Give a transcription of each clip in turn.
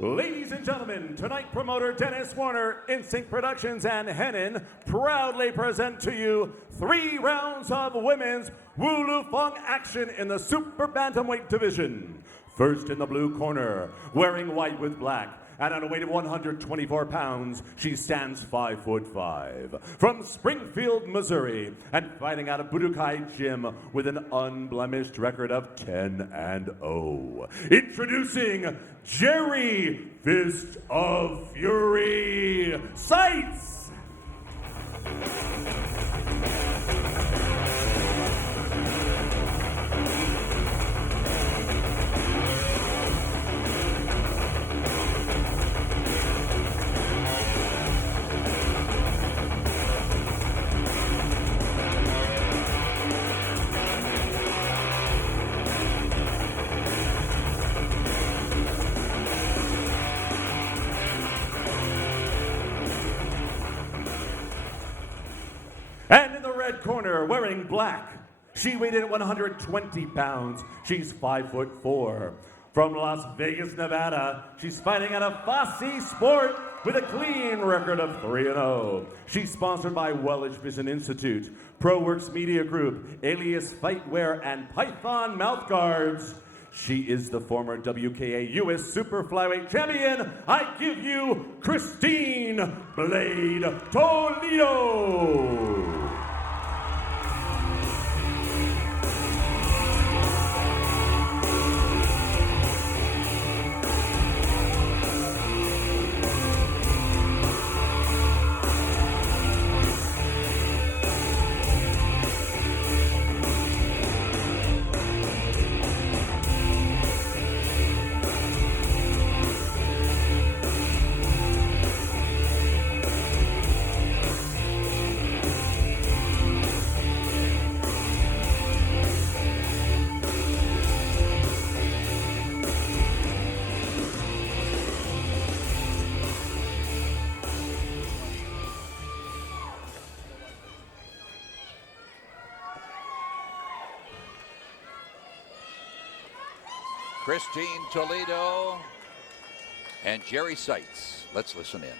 Ladies and gentlemen, tonight promoter Dennis Warner, Instinct Productions, and Henin proudly present to you 3 rounds of women's Wulu Fong action in the Super Bantamweight division. First in the blue corner, wearing white with black, and at a weight of 124 pounds, she stands 5'5". From Springfield, Missouri, and fighting out of Budokai Gym with an unblemished record of 10-0. Introducing Jerri Fist of Fury Sitzes. And in the red corner, wearing black, she weighed in at 120 pounds. She's 5'4". From Las Vegas, Nevada, she's fighting out of Fosse Sport with a clean record of 3-0. She's sponsored by Wellage Vision Institute, ProWorks Media Group, Alias Fightwear, and Python Mouthguards. She is the former WKA U.S. Super Flyweight Champion. I give you Christine Blade Toledo. Christine Toledo and Jerri Sitzes. Let's listen in.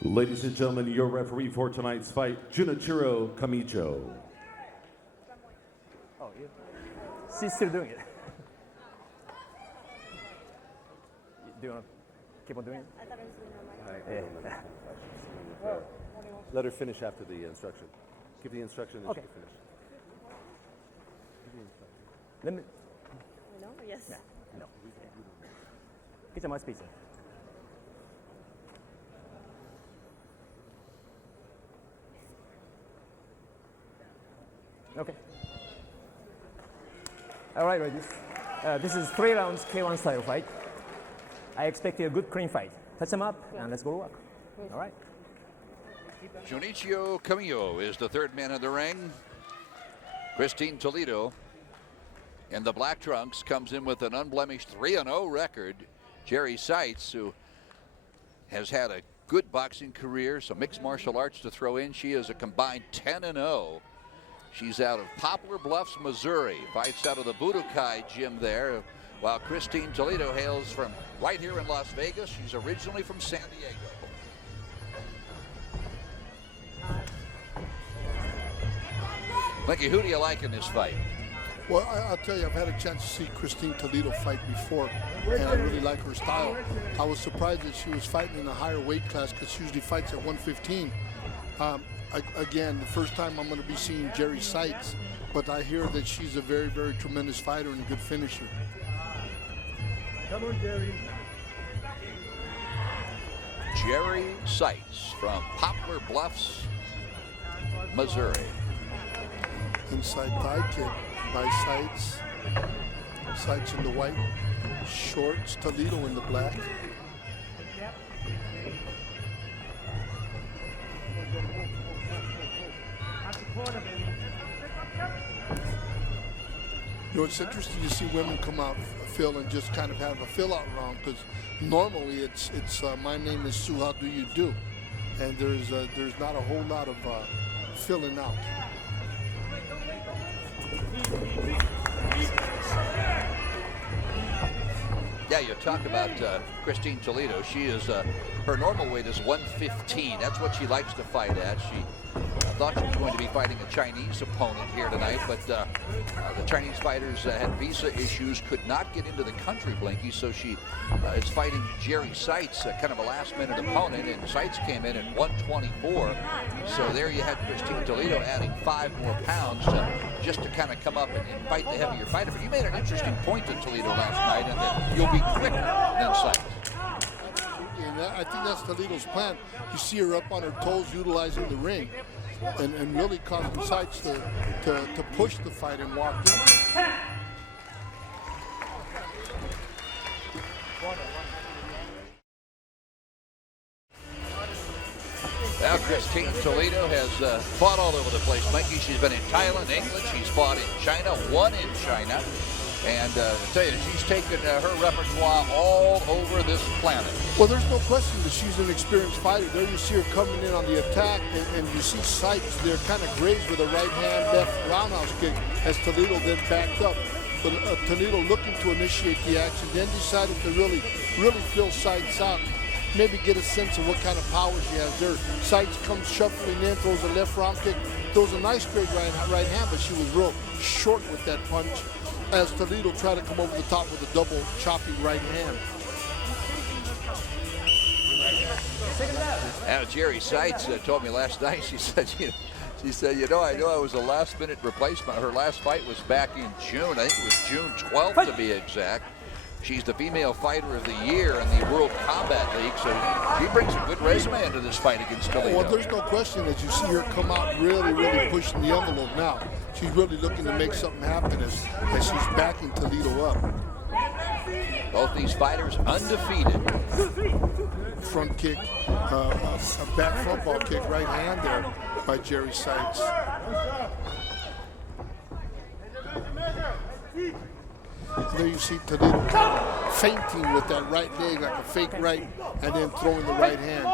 Ladies and gentlemen, your referee for tonight's fight, Junichiro Kamicho. Oh, yeah. She's still doing it. Do you want to keep on doing it? I thought it was doing Yeah. Let her finish after the instruction. Give the instruction and Okay. she can finish. Give the instruction. Let me. No? Yes. Yeah. No. It's a mouthpiece. Okay. All right, ladies. This is 3 rounds K1 style fight. I expect a good clean fight. Touch them up and let's go to work. All right. Junichiro Kamicho is the 3rd man in the ring. Christine Toledo in the black trunks comes in with an unblemished 3-0 record. Jerri Sitzes, who has had a good boxing career, some mixed martial arts to throw in. She is a combined 10-0. She's out of Poplar Bluffs, Missouri. Fights out of the Budokai Gym there, while Christine Toledo hails from right here in Las Vegas. She's originally from San Diego. Mickey, who do you like in this fight? Well, I'll tell you, I've had a chance to see Christine Toledo fight before, and I really like her style. I was surprised that she was fighting in a higher weight class because she usually fights at 115. Again, the first time I'm going to be seeing Jerri Sitzes, but I hear that she's a very, very tremendous fighter and a good finisher. Come on, Jerry. Jerri Sitzes from Poplar Bluffs, Missouri. Inside thigh kick by Sitzes. Sitzes in the white shorts, Toledo in the black. You know, it's interesting to see women come out, Phil, and just kind of have a fill-out round, because normally it's my name is Sue, how do you do? And there's not a whole lot of filling out. Yeah, you talk about Christine Toledo. She is, her normal weight is 115. That's what she likes to fight at. She thought she was going to be fighting a Chinese opponent here tonight, but the Chinese fighters had visa issues, could not get into the country, Blinky, so she is fighting Jerri Sitzes, kind of a last-minute opponent, and Sitzes came in at 124. So there you had Christine Toledo adding 5 more pounds just to kind of come up and fight the heavier fighter. But you made an interesting point to Toledo last night, and that you'll be quicker than Sitzes. And I think that's Toledo's plan. You see her up on her toes utilizing the ring and really causing Sitzes to push the fight and walk in. Now Christine Toledo has fought all over the place, Mikey. She's been in Thailand, England. She's fought in China, won in China. And I tell you, she's taken her repertoire all over this planet. Well, there's no question that she's an experienced fighter. There you see her coming in on the attack, and you see Sitzes there kind of grazed with a right hand left roundhouse kick as Toledo then backed up. But Toledo looking to initiate the action, then decided to really fill Sitzes out. Maybe get a sense of what kind of power she has there. Sitzes comes shuffling in, throws a left round kick, throws a nice straight right hand, but she was real short with that punch as Toledo tried to come over the top with a double chopping right hand. Now Jerri Sitzes told me last night, she said, you know, I know I was a last-minute replacement. Her last fight was back in June. I think it was June 12th to be exact. She's the female fighter of the year in the World Combat League, so she brings a good resume into this fight against Toledo. Well, there's no question as you see her come out really pushing the envelope now. She's really looking to make something happen as she's backing Toledo up. Both these fighters undefeated. Front kick, a back front ball kick, right hand there by Jerri Sitzes. There you see Toledo kind of feinting with that right leg, like a fake right, and then throwing the right hand.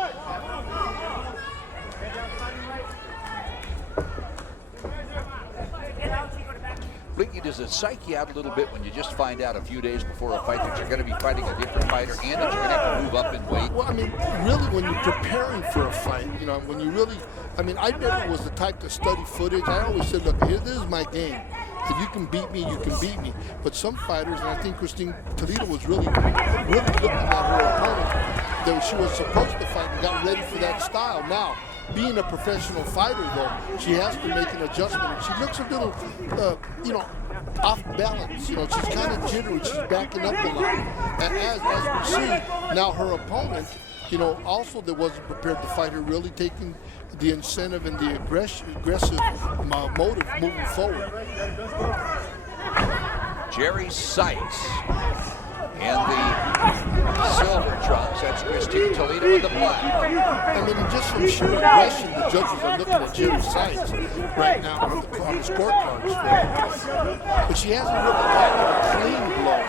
Blinky, does it psych you out a little bit when you just find out a few days before a fight that you're going to be fighting a different fighter and that you're going to have to move up in weight? Well, I mean, really, when you're preparing for a fight, you know, when you really, I mean, I never was the type to study footage. I always said, look, this is my game. If you can beat me, you can beat me. But some fighters, and I think Christine Toledo was really looking at her opponent that she was supposed to fight and got ready for that style. Now, being a professional fighter, though, she has to make an adjustment. And she looks a little, off balance. You know, she's kind of jittery. She's backing up a lot. And as we see, now her opponent, you know, also that wasn't prepared to fight her, really taking the incentive and the aggressive motive moving forward. Jerri Sitzes in the silver trunks. That's Christine Toledo in the black. I mean, just from sheer aggression, the judges are looking at Jerri Sitzes right now on the scorecards. But she hasn't really landed a clean blow.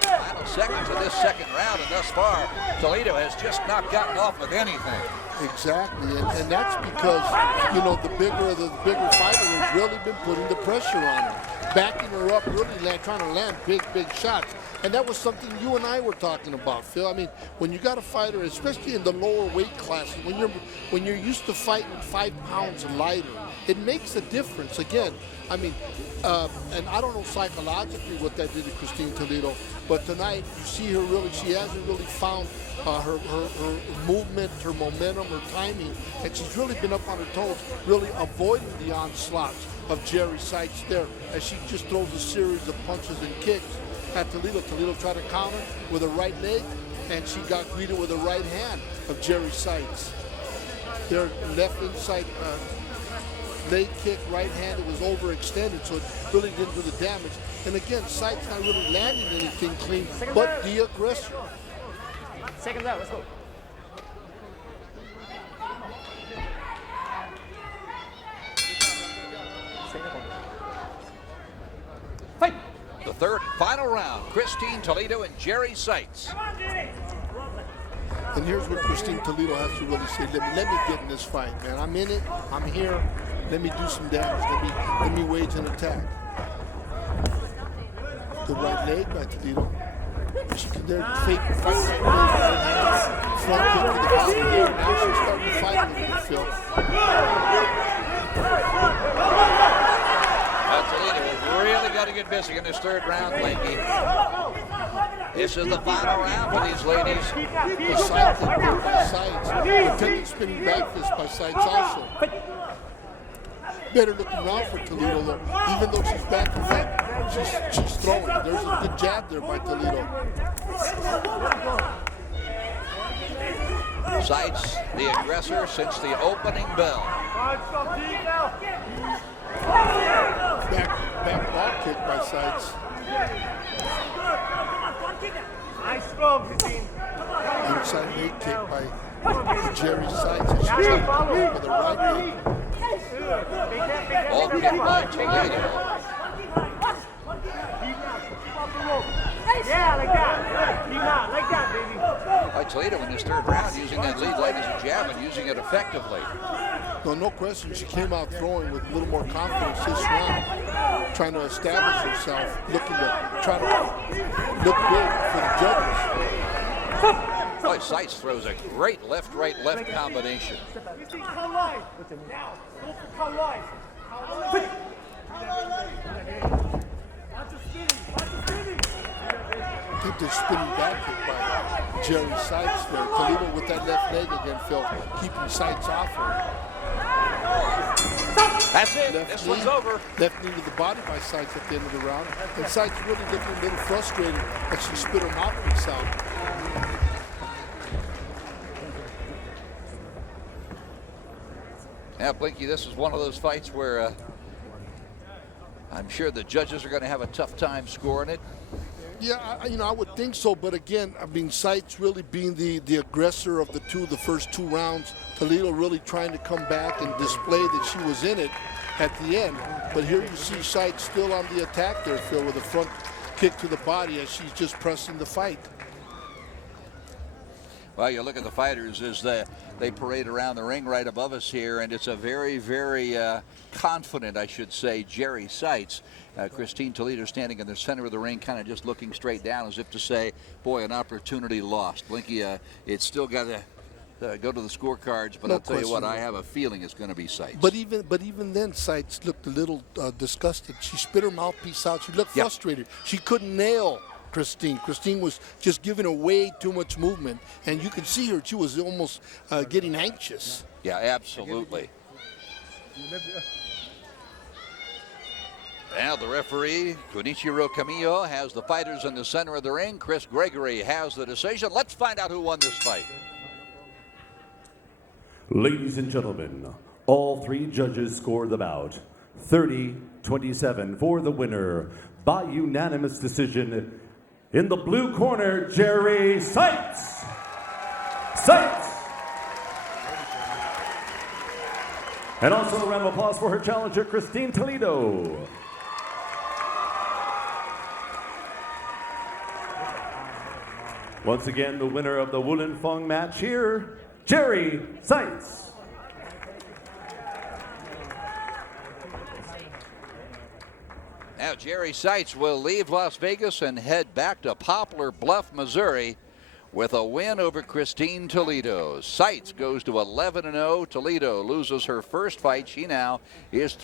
Final seconds of this second round, and thus far, Toledo has just not gotten off with anything. Exactly, and that's because, you know, the bigger fighter has really been putting the pressure on her, backing her up, really trying to land big shots. And that was something you and I were talking about, Phil. I mean, when you got a fighter, especially in the lower weight classes, when you're used to fighting 5 pounds lighter, it makes a difference. Again, I mean, and I don't know psychologically what that did to Christine Toledo, but tonight you see her really, she hasn't really found her movement, her momentum, bottom, her timing, and she's really been up on her toes, really avoiding the onslaughts of Jerri Sitzes there as she just throws a series of punches and kicks at Toledo. Toledo tried to counter with her right leg, and she got greeted with the right hand of Jerri Sitzes. Their left inside leg kick, right hand, it was overextended, so it really didn't do the damage. And again, Sitzes not really landing anything clean, but the aggressor. Seconds out, let's go. Fight! The third and final round, Christine Toledo and Jerri Sitzes. And here's what Christine Toledo has to really say. Let me get in this fight, man. I'm in it. I'm here. Let me do some damage. Let me wage an attack. The right leg by Toledo. She can there fake fight right hand. Front kick to the body there. Now she's starting to fight a little bit, Phil. Toledo really got to get busy in this third round, Blinky. This is the final round for these ladies. The side kick there by Sitzes. Intended spinning back fist by Sitzes also. Better looking round for Toledo though. Even though she's back and back, she's throwing. There's a good jab there by Toledo. Sitzes, the aggressor since the opening bell. Back ball kick by Sitzes. Nice throw, Christine. Inside leg kick by Jerri Sitzes. She's trying to come in with a right leg. Ball kick by Toledo. Yeah, like that. Keep out, like that, baby. By Toledo in this third round, using that lead leg as a jab and using it effectively. No question. She came out throwing with a little more confidence this round, trying to establish herself, looking to try to look good for the judges. Boy, Sitzes throws a great left-right-left combination. I think they're spinning back kick by Jerri Sitzes there. Toledo with that left leg again, Phil, keeping Sitzes off her. That's it. Left This knee, one's over. Left knee to the body by Sitzes at the end of the round. And Sitzes really looking a little frustrated as she spit her mouthpiece out. Yeah, Blinky, this is one of those fights where I'm sure the judges are going to have a tough time scoring it. Yeah, I would think so. But again, I mean, Sitzes really being the aggressor of the first two rounds. Toledo really trying to come back and display that she was in it at the end. But here you see Sitzes still on the attack there, Phil, with a front kick to the body as she's just pressing the fight. Well, you look at the fighters as they parade around the ring right above us here, and it's a very, very confident, I should say, Jerri Sitzes. Christine Toledo standing in the center of the ring, kind of just looking straight down as if to say, boy, an opportunity lost. Blinky, it's still got to go to the scorecards, but No I'll tell you what, question. I have a feeling it's going to be Sitzes. But even then, Sitzes looked a little disgusted. She spit her mouthpiece out. She looked frustrated. She couldn't nail Christine. Christine was just giving away too much movement, and you could see her. She was almost getting anxious. Yeah, absolutely. Now the referee, Kunichiro Camillo, has the fighters in the center of the ring. Chris Gregory has the decision. Let's find out who won this fight. Ladies and gentlemen, all three judges scored the bout 30-27 for the winner by unanimous decision. In the blue corner, Jerri Sitzes. And also a round of applause for her challenger, Christine Toledo. Once again, the winner of the Wulin-Fong match here, Jerri Sitzes. Now Jerri Sitzes will leave Las Vegas and head back to Poplar Bluff, Missouri with a win over Christine Toledo. Sitzes goes to 11-0. Toledo loses her first fight. She now is 3.